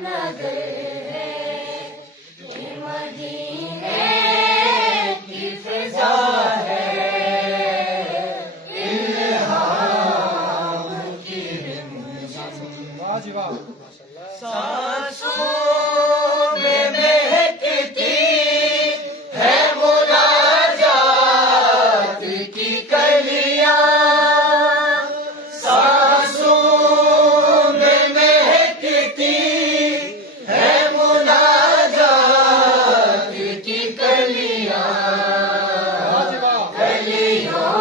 नगर है, ये मदीने की फिजा है, इल्हाम की रिमझिम सांसों में महकती है मुनाजात की कलियां, सांसों में महकती है मुनाजात की कलियां, कलियों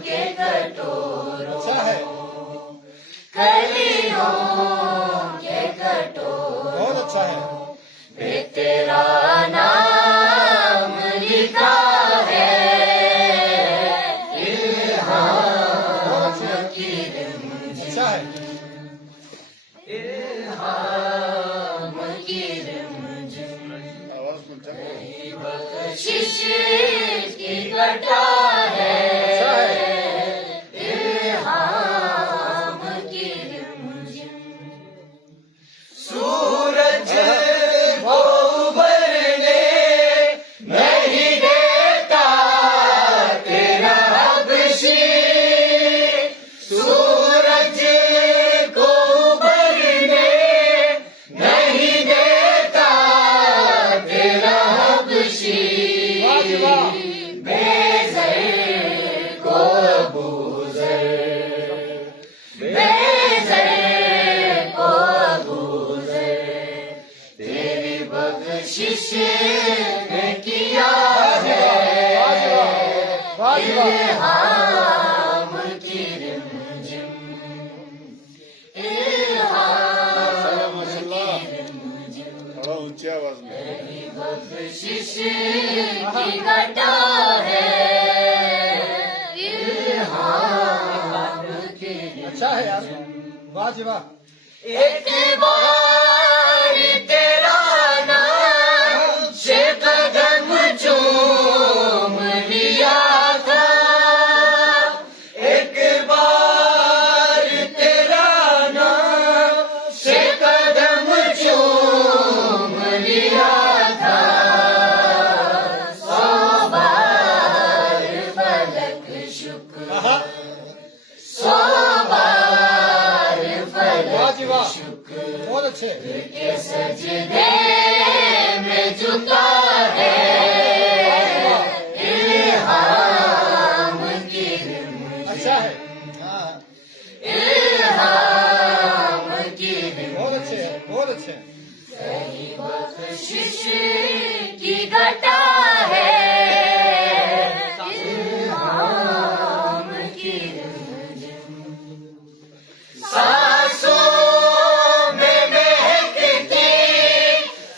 के कटोरों, कलियों के कटोरों पे तेरा नाम लिखा है, इल्हाम की रिमझिम, इल्हाम की रिमझिम, बख्शिश की घटा है, इल्हाम की रिमझिम, सूरज को उभरने नहीं देता तेरा हबशी, सूरज को उभरने नहीं देता तेरा हबशी, बेज़र को अबूज़र, बेज़र को अबूज़र तेरी बख्शिश ने किया है, इल्हाम की रिमझिम, इल्हाम की रिमझिम, ऊंची आवाज में तेरी बख्शिश की घटा है, इल्हाम की अच्छा है यार, वाह जी वाह। एक बार तेरा नाम से कदम चूम लिया था, एक बार तेरा नाम से कदम चूम लिया था, 100 बार फलक शुक्र, 100 बार वाह जी वाह, शुक्र बहुत अच्छे। के सजदे में झुका है, इल्हाम की रिमझिम, अच्छा है, हाँ इल्हाम की बहुत अच्छे है, बहुत अच्छे। तेरी बख्शिश की घटा है, इल्हाम की रिमझिम, सांसों में महकती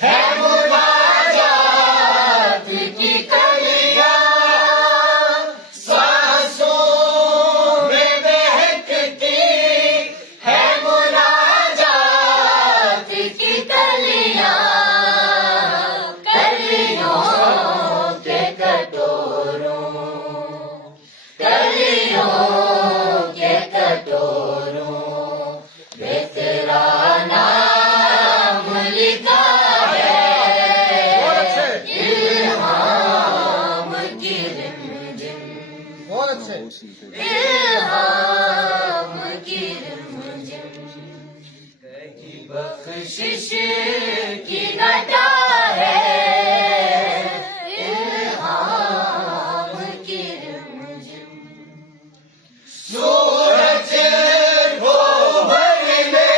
है मुनाजात की कलियां, सांसों में महकती है मुनाजात की कलियां, कलियों के कटोरों, कलियों के कटोरों पे तेरा नाम लिखा है, इल्हाम की रिमझिम, बहुत अच्छे। इल्हाम की रिमझिम, कहीं बख्शिश की घटा है, इल्हाम की रिमझिम, सूरज को उभरने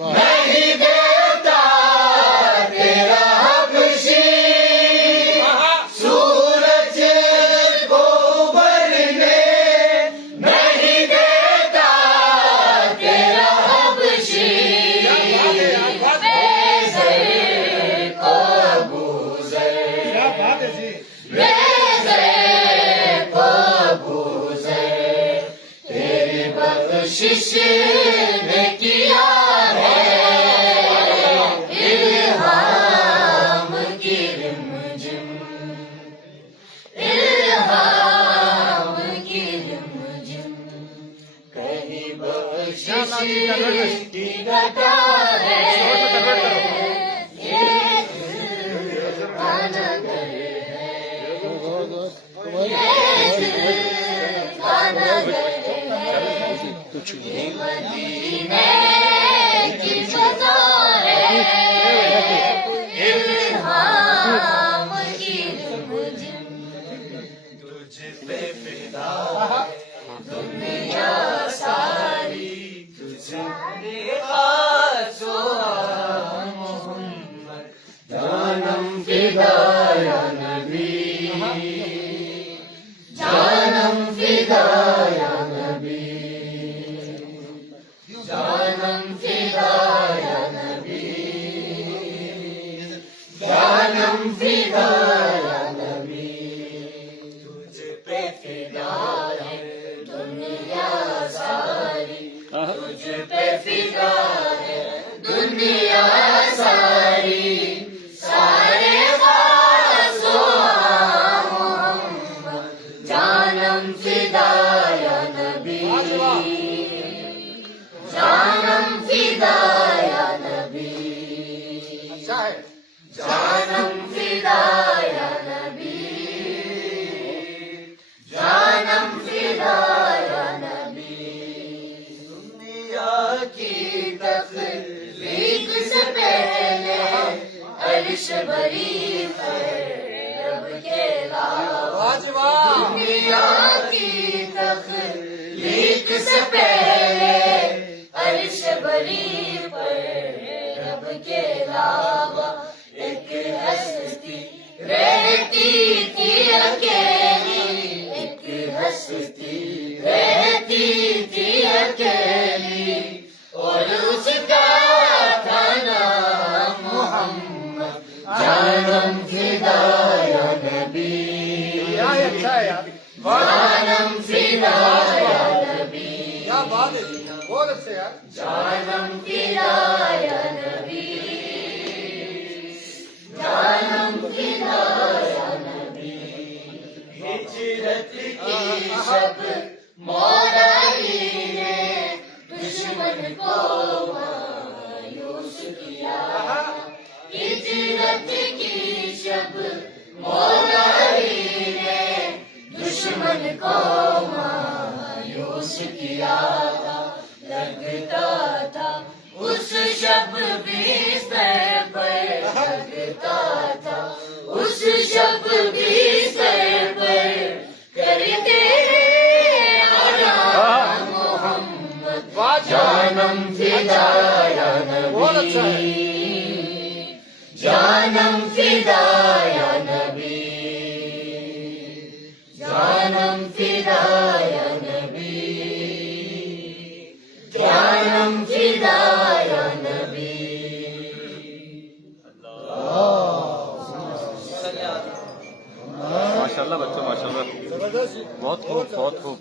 नहीं देता तेरा हबशी, सूरज को उभरने नहीं देता तेरा हबशी, बेज़र दुनिया सारी सारे खासो जानम फिदा या नबी जानम फिदा या नबी अच्छा है जानम फिदा या नबी जानम फिदा या नबी दुनिया की तख्लीक से पहले अर्श बरी पर रब के अलावा वाह जी वाह दुनिया की तख्लीक से पहले अर्श बरी पर रब के अलावा एक हस्ती रहती थी अकेली एक हस्ती रहती थी अकेली और उसका था नाम मोहम्मद जानम फिदा या नबी क्या है अच्छा है यार जानम फिदा या नबी क्या बात है जी बहुत अच्छे यार जानम फिदा या नबी जानम फिदा या नबी हिजरत की शब मौला अली ने दुश्मन को मायूस किया हिजरत की शब मौला अली ने दुश्मन को मायूस किया लगता था उस शब बिस्तर पर लगता था उस शब बिस्तर पर करते आराम मोहम्मद वाह जी वाह जानम फिदा या बहुत अच्छा है नबी जानम फिदा या नबी जानम फिदा या नबी जानम फिदा या नबी माशाल्लाह बच्चों माशाल्लाह जबरदस्त जी बहुत खूब बहुत खूब